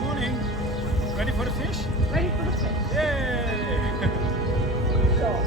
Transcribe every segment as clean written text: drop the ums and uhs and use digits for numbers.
Morning. Ready for the fish? Ready for the fish. Yay! Sure.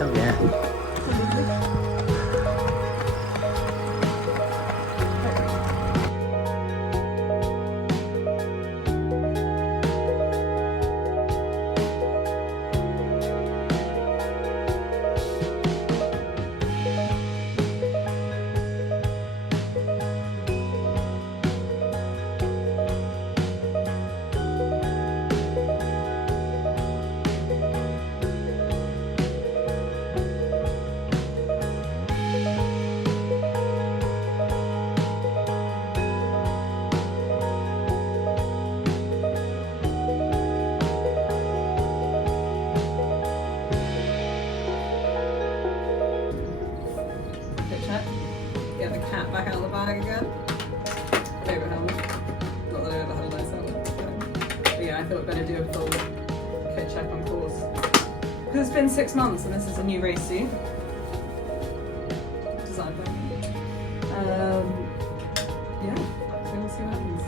Oh yeah. Get the cat back out of the bag again. Overheld. Not that I ever had a nice helmet. But yeah, I thought I'd better do a full fit check on course. Because it's been 6 months and this is a new race suit. Designed by me. Yeah, so we'll see what happens.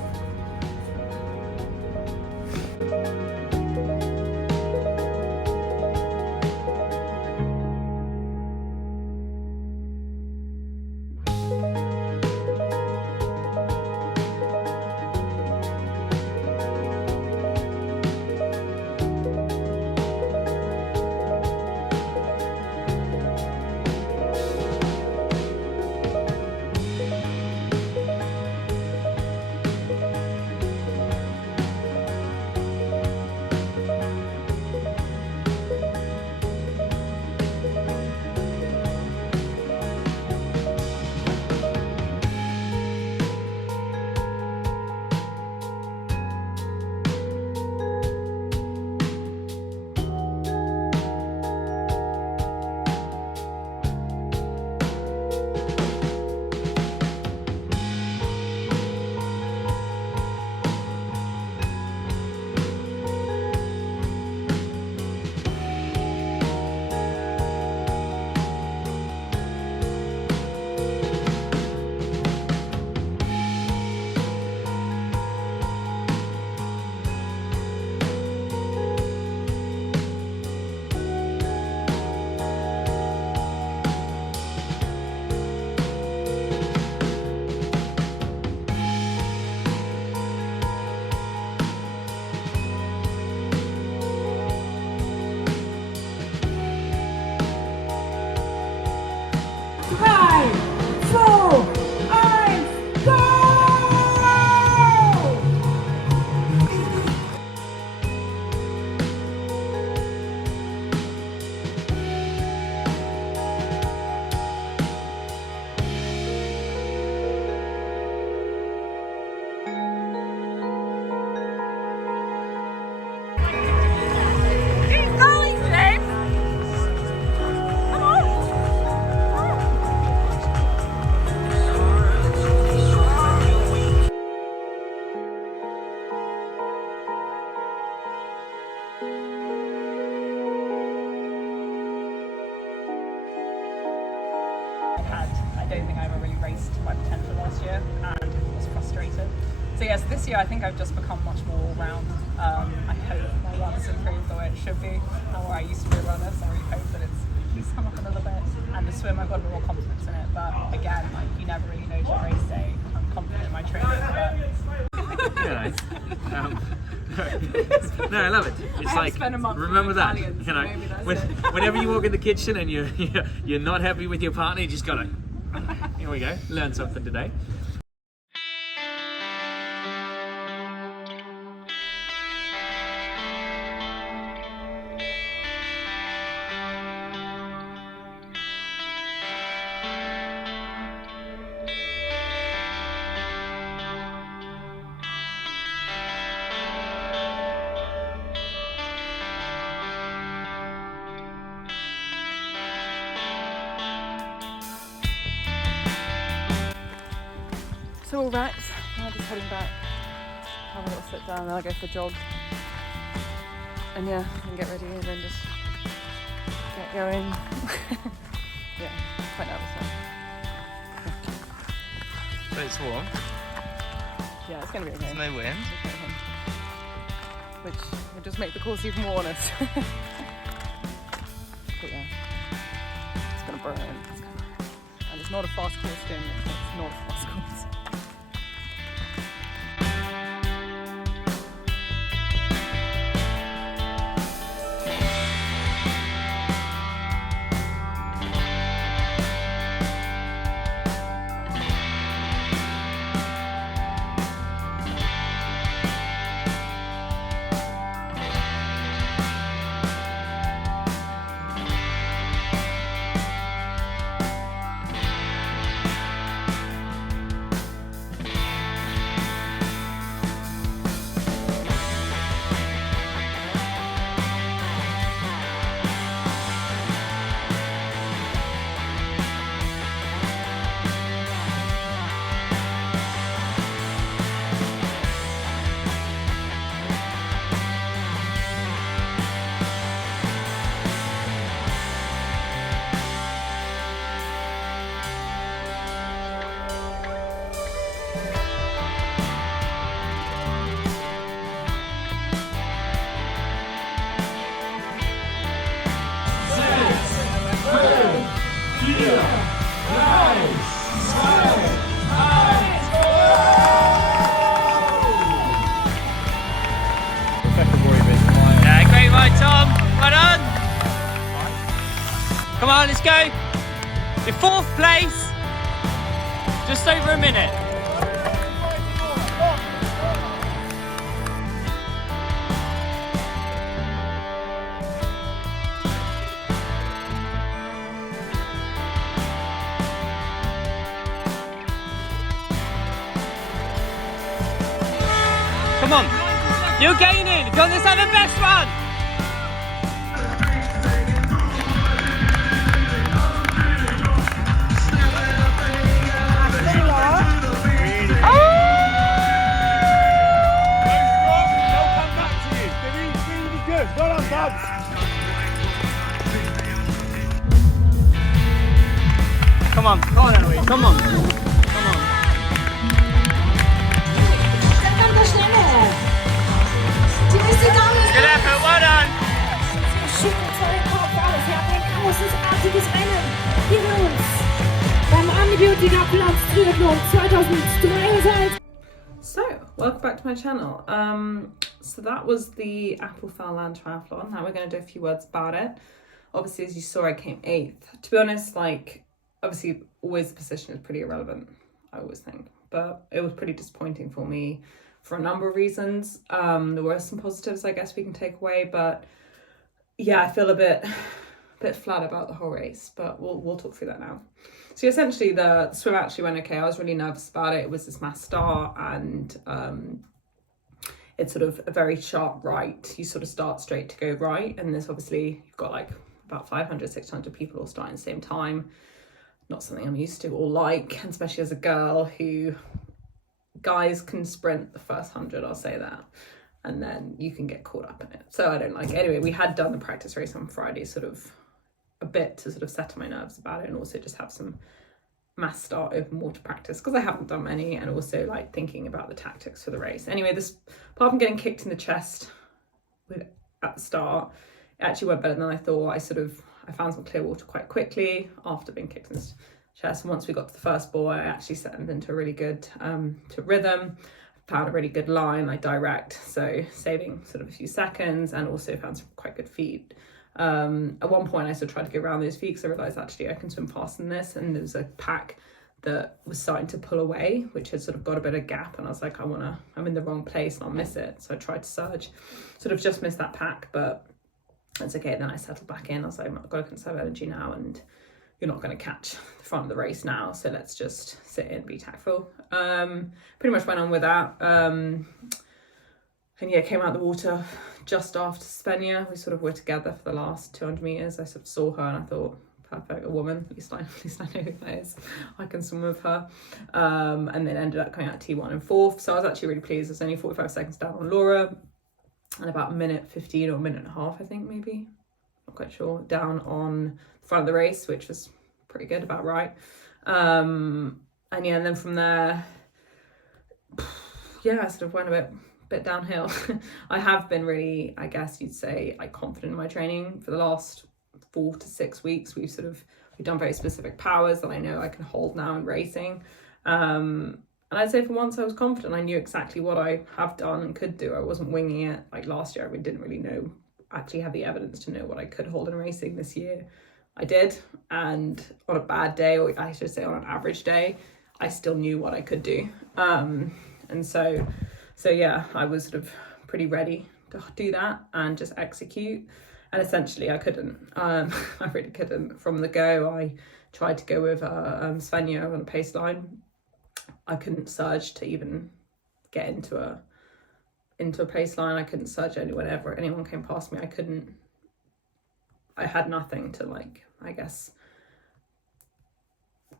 don't think I ever really raced to my potential last year and was frustrated. So yes, this year I think I've just become much more all-round. I hope my run has improved the way it should be. And where I used to be a runner, so I really hope that it's come up a little bit. And the swim, I've got a bit more confidence in it. But again, like, you never really know till race day. I'm confident in my training, but... Yeah, no, I love it. It's like, remember that, Italian, you know, so whenever you walk in the kitchen and you're not happy with your partner, you just gotta, here we go, learn something today. So all wrapped, now I'm just heading back, have a little sit down, then I'll go for a jog. And yeah, and get ready and then just get going. Yeah, quite nervous now. But it's warm. Yeah, it's going to be okay. There's no wind. Which will just make the course even more honest. But yeah, it's going to burn. And it's not a fast course, Jim. It's not a fast course. Yeah, great ride, Tom. Well done. Come on, let's go. In 4th place, just over a minute. Come on, you're gaining. You've got this at the best run. Come on, Eloise, come on. Good effort, well done. Großartiges Rennen hier bei uns beim OMNi-BiOTiC APFELLAND TRIATHLON 2023. So, welcome back to my channel. So that was the APFELLAND Triathlon. Now we're going to do a few words about it. Obviously, as you saw, I came 8th. To be honest, like, obviously, always the position is pretty irrelevant, I always think. But it was pretty disappointing for me for a number of reasons. There were some positives, I guess, we can take away. But yeah, I feel a bit flat about the whole race. But we'll talk through that now. So essentially, the swim actually went okay. I was really nervous about it. It was this mass start, and it's sort of a very sharp right. You sort of start straight to go right, and there's obviously, you've got like about 500, 600 people all starting at the same time. Not something I'm used to or like, and especially as a girl who, guys can sprint the first 100, I'll say that, and then you can get caught up in it. So I don't like it. Anyway, we had done the practice race on Friday, sort of a bit to sort of settle my nerves about it, and also just have some mass start open water practice because I haven't done many, and also like thinking about the tactics for the race. Anyway, this, apart from getting kicked in the chest at the start, it actually went better than I thought. I found some clear water quite quickly after being kicked in the chest. And once we got to the first ball, I actually settled into a really good to rhythm. Found a really good line, like direct, so saving sort of a few seconds, and also found some quite good feet. At one point I sort of tried to go around those feet because I realised actually I can swim faster than this, and there was a pack that was starting to pull away, which had sort of got a bit of gap, and I was like, I'm in the wrong place and I'll miss it. So I tried to surge, sort of just missed that pack, but it's okay. Then I settled back in. I was like, I've got to conserve energy now, and you're not going to catch the front of the race now, so let's just sit in, be tactful. Pretty much went on with that. And yeah, came out the water just after Svenja. We sort of were together for the last 200 meters. I sort of saw her and I thought, perfect, a woman. At least I know who that is. I can swim with her. And then ended up coming out T1 and 4th. So I was actually really pleased. I was only 45 seconds down on Laura, and about a minute 15 or a minute and a half, I think, maybe, not quite sure, down on the front of the race, which was pretty good, about right. And yeah, and then from there, yeah, I sort of went a bit downhill. I have been really, I guess you'd say, like, confident in my training for the last 4 to 6 weeks. We've done very specific powers that I know I can hold now in racing. And I'd say for once I was confident. I knew exactly what I have done and could do. I wasn't winging it. Like last year, I didn't really know, actually have the evidence to know what I could hold in racing. This year I did, and on a bad day, or I should say on an average day, I still knew what I could do. And so yeah, I was sort of pretty ready to do that and just execute. And essentially I couldn't. I really couldn't. From the go, I tried to go with Svenja on a pace line. I couldn't surge to even get into a pace line. I couldn't surge whenever anyone came past me. I had nothing to, like, I guess,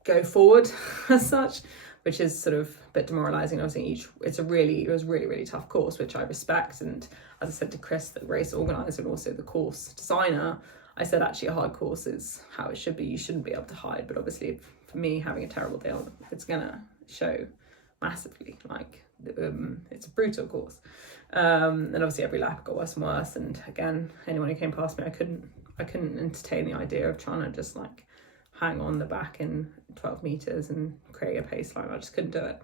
go forward as such, which is sort of a bit demoralising. Obviously, it was really tough course, which I respect. And as I said to Chris, the race organiser and also the course designer, I said actually a hard course is how it should be. You shouldn't be able to hide. But obviously, for me, having a terrible day on, it's gonna show massively. Like, it's a brutal course. And obviously every lap got worse and worse. And again, anyone who came past me, I couldn't entertain the idea of trying to just like hang on the back in 12 meters and create a pace line. I just couldn't do it.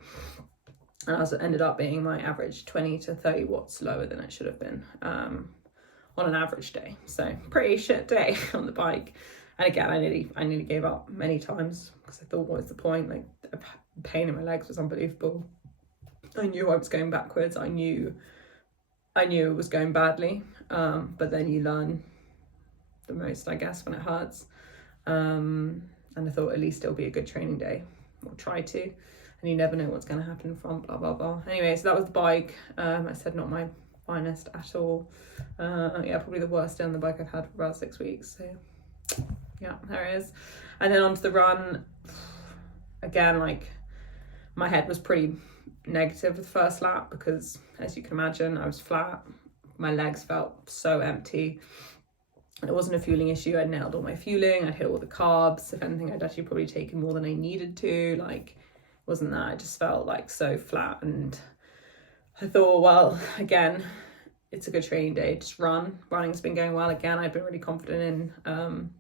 And I ended up being my average 20 to 30 watts lower than it should have been on an average day. So pretty shit day on the bike. And again, I nearly gave up many times because I thought, what's the point? Like, the pain in my legs was unbelievable. I knew I was going backwards. I knew it was going badly. But then you learn the most, I guess, when it hurts. And I thought at least it'll be a good training day, or try to. And you never know what's going to happen from blah blah blah. Anyway, so that was the bike. I said not my finest at all. Yeah, probably the worst day on the bike I've had for about 6 weeks. So yeah, there it is. And then onto the run. Again, like, my head was pretty negative the first lap because, as you can imagine, I was flat. My legs felt so empty. And it wasn't a fueling issue. I'd nailed all my fueling. I'd hit all the carbs. If anything, I'd actually probably taken more than I needed to. Like, it wasn't that. I just felt like so flat. And I thought, well, again, it's a good training day. Just run. Running's been going well. Again, I've been really confident in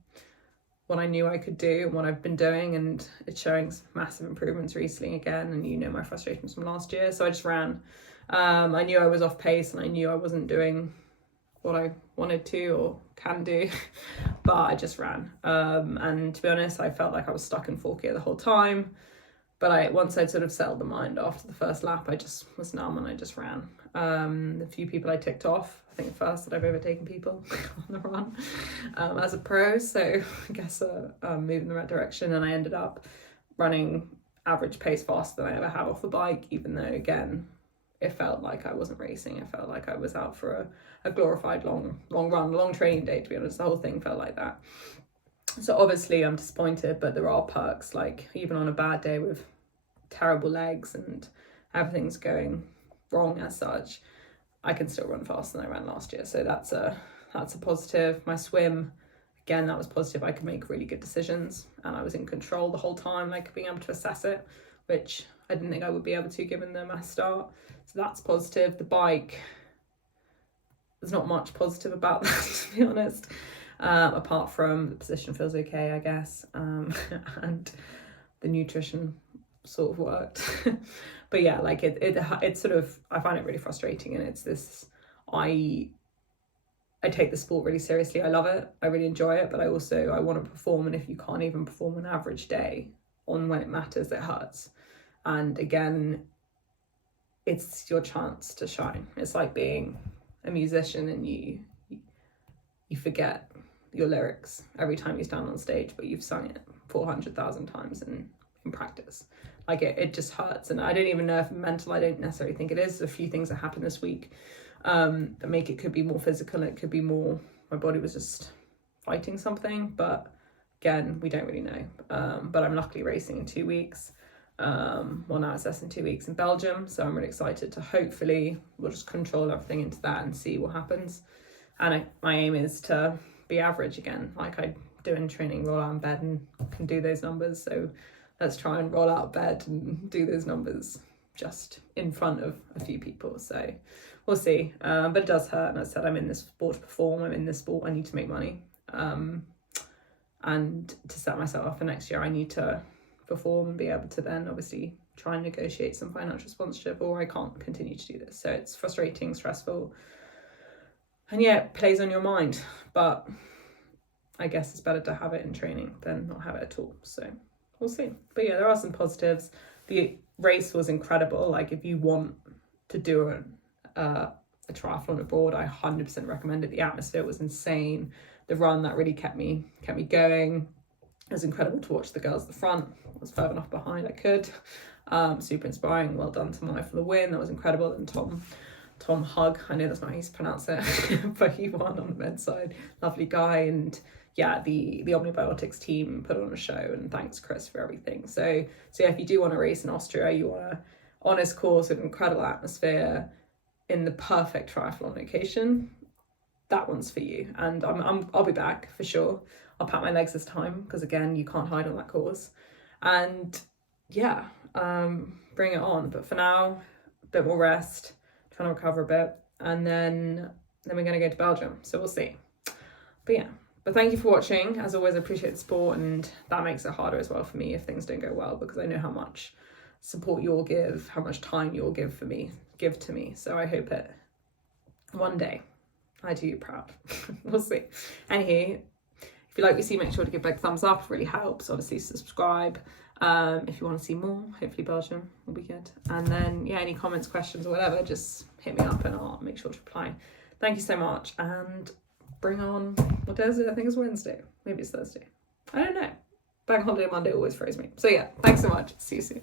what I knew I could do and what I've been doing. And it's showing massive improvements recently again. And you know my frustrations from last year. So I just ran. I knew I was off pace and I knew I wasn't doing what I wanted to or can do, but I just ran. And to be honest, I felt like I was stuck in 4th gear the whole time. But once I'd sort of settled the mind after the first lap, I just was numb and I just ran. The few people I ticked off, I think first that I've overtaken people on the run as a pro. So I guess moving in the right direction. And I ended up running average pace faster than I ever have off the bike, even though, again, it felt like I wasn't racing. It felt like I was out for a glorified long run, long training day, to be honest. The whole thing felt like that. So obviously I'm disappointed, but there are perks. Like, even on a bad day with terrible legs and everything's going wrong as such, I can still run faster than I ran last year. So that's a positive. My swim, again, that was positive. I could make really good decisions and I was in control the whole time, like being able to assess it, which I didn't think I would be able to given the mass start. So that's positive. The bike, there's not much positive about that, to be honest, apart from the position feels okay, I guess, and the nutrition sort of worked. But yeah, like it's sort of, I find it really frustrating, and it's this, I take the sport really seriously. I love it. I really enjoy it, but I want to perform. And if you can't even perform an average day on when it matters, it hurts. And again, it's your chance to shine. It's like being a musician and you forget your lyrics every time you stand on stage, but you've sung it 400,000 times in practice. Like it just hurts. And I don't even know if mental, I don't necessarily think it is. There's a few things that happened this week that make it could be more physical. It could be more, my body was just fighting something, but again, we don't really know. But I'm luckily racing in 2 weeks. Well, now it's less than 2 weeks in Belgium, so I'm really excited to hopefully we'll just control everything into that and see what happens. And my aim is to be average again, like I do in training, roll out in bed and can do those numbers. So let's try and roll out of bed and do those numbers just in front of a few people. So we'll see. But it does hurt. And as I said, I'm in this sport to perform. I'm in this sport. I need to make money. And to set myself up for next year, I need to perform and be able to then obviously try and negotiate some financial sponsorship, or I can't continue to do this. So it's frustrating, stressful. And yeah, it plays on your mind. But I guess it's better to have it in training than not have it at all. So we'll see. But yeah, there are some positives. The race was incredible. Like if you want to do a triathlon abroad, I 100% recommend it. The atmosphere was insane. The run, that really kept me going. It was incredible to watch the girls at the front. I was further enough behind I could. Super inspiring. Well done to Maja for the win. That was incredible. And Tom Hug, I know that's not how you pronounce it, but he won on the men's side. Lovely guy. And yeah, the OMNi-BiOTiC's team put on a show, and thanks Chris for everything. So yeah, if you do want to race in Austria, you want a honest course with incredible atmosphere in the perfect triathlon location, that one's for you. And I'll be back for sure. I'll pack my legs this time because again, you can't hide on that course. And yeah, bring it on. But for now, a bit more rest, trying to recover a bit, and then we're going to go to Belgium. So we'll see. But yeah. But thank you for watching. As always, I appreciate the support, and that makes it harder as well for me if things don't go well, because I know how much support you'll give, how much time you'll give to me. So I hope it one day I do you proud. We'll see. Anywho, if you like what you see, make sure to give a big thumbs up. It really helps. Obviously, subscribe. If you want to see more, hopefully Belgium will be good. And then, yeah, any comments, questions, or whatever, just hit me up and I'll make sure to reply. Thank you so much, and bring on, what day is it? I think it's Wednesday. Maybe it's Thursday. I don't know. Bank holiday Monday always throws me. So yeah, thanks so much. See you soon.